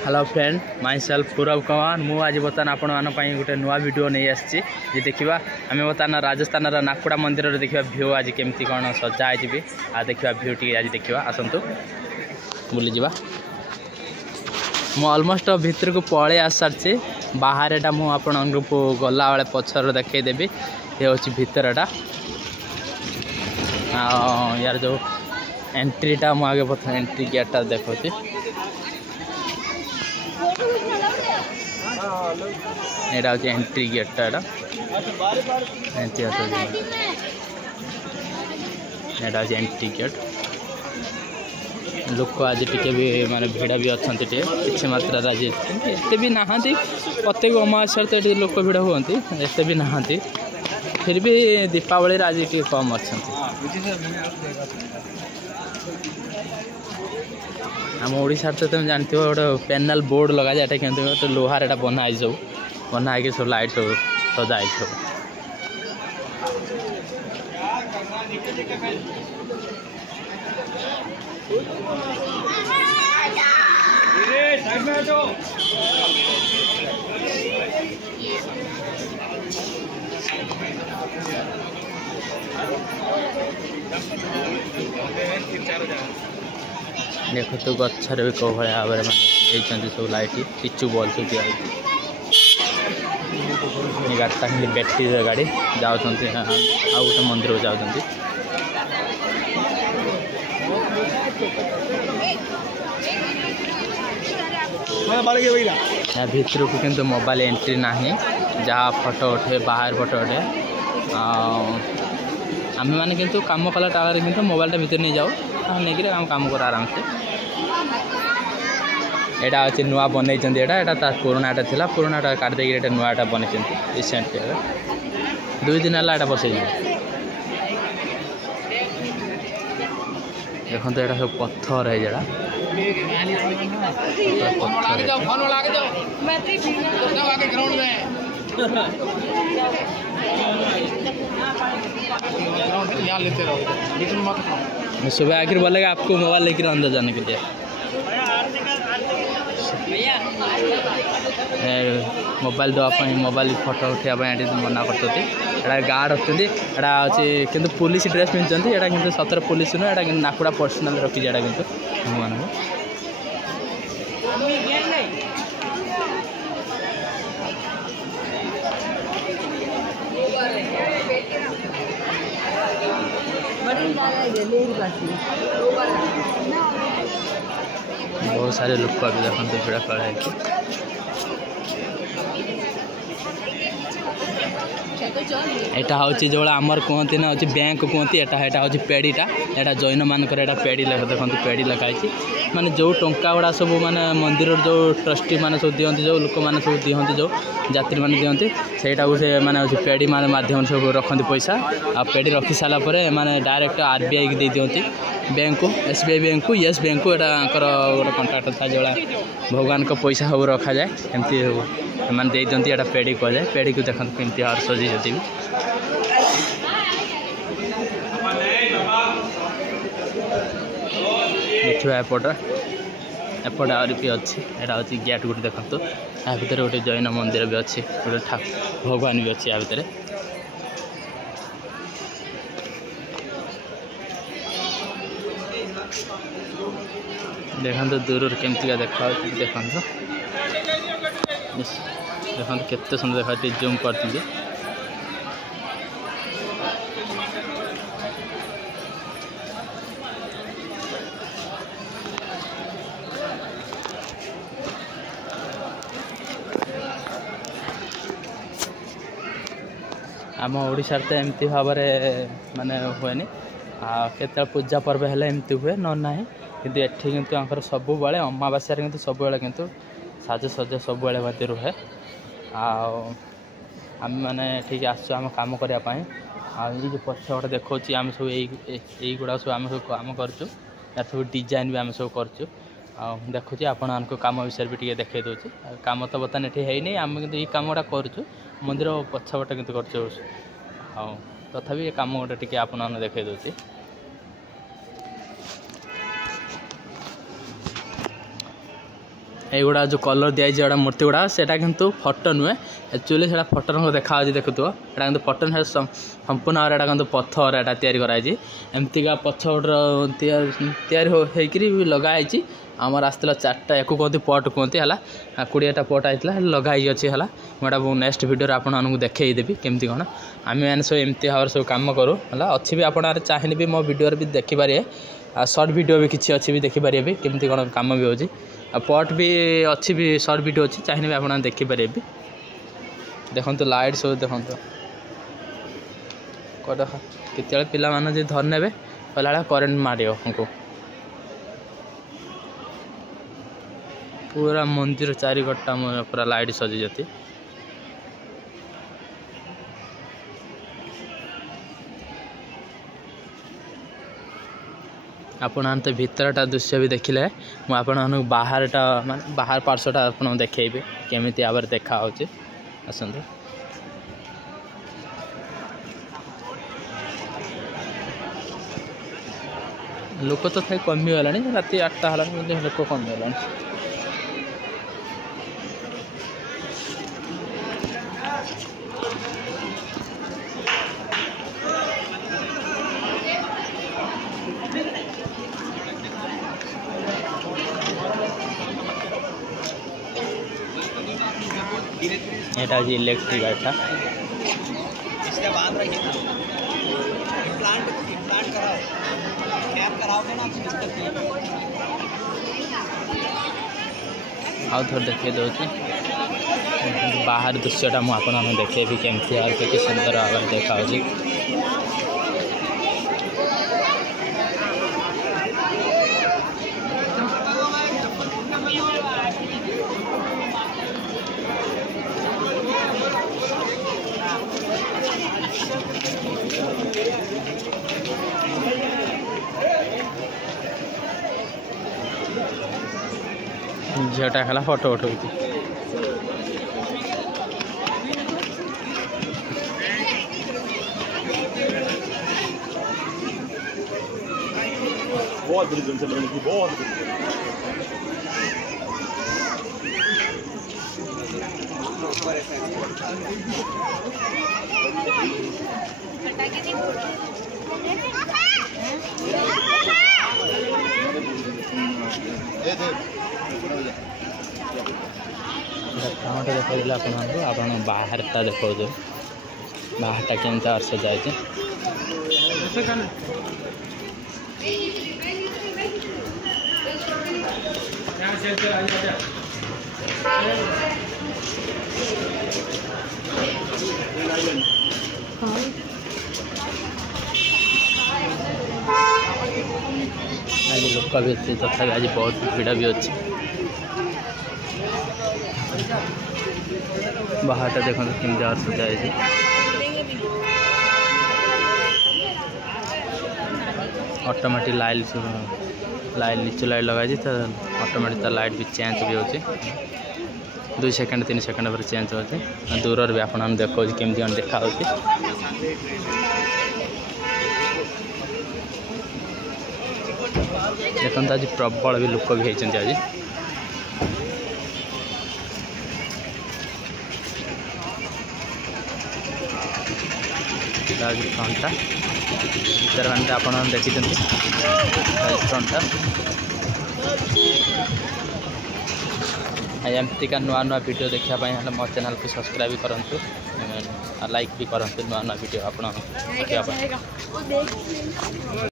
hello friend my self पूरब कंवर मु आज बर्तमान आपण गोटे नुआ वीडियो नहीं आसी देखा आम बर्तमान राजस्थान नाकुड़ा मंदिर देखा भ्यू आज केमती कौन सजाई भी आ देखा भ्यू टी आज देखा आसतु बुली जा मु ऑलमोस्ट भितर को पलि आस सारी बाहर मुझे गला बेले पछर देखदेवी ये हूँ भितरटा यार जो एंट्रीटा मुझे आगे प्रथम एंट्री गेटा देखा यहाँ हूँ एंट्री गेटा यहाँ हूँ एंट्री गेट लोक आज टे भी माने भिड़ा भी अच्छा किसी मात्रा आज एत भी नहांती प्रत्येक अमावास्या तो ये लोक भिड़ हुए एत भी नहांती फिर भी दीपावली आज टे कम अच्छा आम ओडिशा तो तुम जानते हो गोटे पैनल बोर्ड लगा जाए तो लोहार एटा बनाई सब बनाई सब लाइट सब सजाई सब देखो तो गचर भी कौ भाया भाव में सब लाइट पिचु बल सब दिया गाड़ीटा खाली बैटेरी गाड़ी जाऊँ आउ गोटे मंदिर को जाऊँ भितर को किंतु मोबाइल एंट्री ना जहाँ फोटो उठे बाहर फोटो उठे आम मैंने किंतु काम कला टावर किंतु मोबाइलटा भीतर नहीं जाओ नहीं आम काम कर आराम से यहाँ अच्छे नुआ बनई यहाँ पुराणाटा था पुराणाटा काट देकी नुआटा बनई रिसेंट 2 दिन है बसई देखो तो यहाँ सब पत्थर है जरा सुबह आखिर बोलेगा आपको मोबाइल लेकर अंदर जाने के लिए मोबाइल देवाई मोबाइल फोटो उठाई मना कर गार्ड अच्छा अच्छे कि पुलिस ड्रेस पिंधुंट यहाँ कि सतर पुलिस नुह यहाँ नाकुड़ा पर्सनाल रखी यहाँ कि बहुत सारे लोग अभी देखते भिड़ा खड़ा है एटा हूँ जो आमर कहते ना हूँ बैंक कहते यहाँ हूँ पेड़ीटा यहाँ जैन मानक पेड़ी देखते पेड़ी लिखाई माने जो टंका गुड़ा सब माने मंदिर जो ट्रस्टी माने सब दिखती जो लोक मैंने सब दिखती जो यात्री मैंने दिखती सहीटा को माने पेड़ी माने माध्यम सब रखती पैसा आ पेड़ी रखी सारापर माने डायरेक्ट RBI की दे दिखती बैंक को SBI बैंक को येस बैंक को यहाँ गोटे कंट्राक्ट था जो भगवान को पैसा सब रखा जाए एमती मैंने दे दिखती यहाँ पेड़ी कह जाए पेड़ी को देखते केमती और सजी भी देखा एपट आर भी अच्छी यहाँ हूँ गेट गोटे देखते या भितर गोटे जैन मंदिर भी अच्छी गोटे भगवान भी अच्छी या भितर देखते दूर केमती देखा देखते देखते केते सुंदर देखा जूम कर आम ओडिशा तो एमती भाव माने हुए के पूजा पर्व हेल्ले एमती हुए ना किंतु एठी किंतु सब बेले अमावास्या किंतु सब बेले किंतु साजसज्जा सब बेले मध्य रुहे आम मैंने ठीक आसु आम काम करने जो पछपटे देखा आम सब यही गुड़ा सब आम सब कम करूँ या सब डिजाइन भी आम सब करूँ देखुची आपण काम विषय भी टे देखे दूसरी कम तो बर्तमान ये है नहीं आम कि कम गुड़ा करूँ मंदिर पछपटे कि कर तथापि ये कम गोटे टे आपण देखे दूसरी एगुड़ा जो कलर दिखाई जोड़ा मूर्ति गुड़ा से फोटो नुहे एक्चुअली से फोटो देखा देखु यहाँ कि फोटो नुहे संपूर्ण भाव यहाँ पत्थर यहाँ तैयारी एमतीका पछपट तैयारी लगाई आमर आसला 4टा या कहते पट कहते है 20टा पट आईला लगाई अच्छी है मुझे नेक्स्ट वीडियो आपको देखदेवी केमती कौन आम मैंने सब एमती भाव सब कम करूँ है अच्छी भी आप चाहिए भी मो वीडियो भी देखिपारे सर्ट वीडियो भी किसी अच्छी भी देखिपारे भी केमती कौन कम भी होची पट भी अच्छी भी सर्ट वीडियो अच्छी चाहिए भी आप देखिपारे भी देखो लाइट सब देखो केत पिला मान धरने कहला करेन्ट मार हमको पूरा मंदिर चारिगटा पूरा लाइट सजी जाती आपण तो भीतरटा दृश्य भी देखिले मुझे बाहरटा मान बाहर पार्श्वटा आप देखेबी केमी भाव देखा आसतु लोक तो थे कमिगला रात 8टा है लोक कमिगला এটা যে ইলেকট্রিক গাড়িটা इसका बांध रखिए ना इम्प्लांट कराओ कैप कराओगे ना आउ थोड़ा देखे दूसरी बाहर दृश्यटा मुझे देखेबी केमती और केते सुंदर भाव देखा झीटा खेला फोटो उठा देखा आप बाहरटा देखो बाहरटा केमती और सजाई आज लोक भी अच्छे तथा आज बहुत भीड़ भी अच्छी बाहरटा देखो केमती और सजाई ऑटोमेटिक लाइट नीचे लाइट लगाई ऑटोमेटिक लाइट भी चेंज भी होची 2 सेकंड 3 सेकंड पर चेंज होती दूर भी आप देखो केमती देखा देखते आज प्रबल भी लोक भी होती आज फ्रंटा भर घंटा आप देखी फ्रंटा एमतीका नुआ नुआ वीडियो देखापी मो चैनल को सब्सक्राइब करूँ लाइक भी करूँ नुआ नुआ वीडियो आप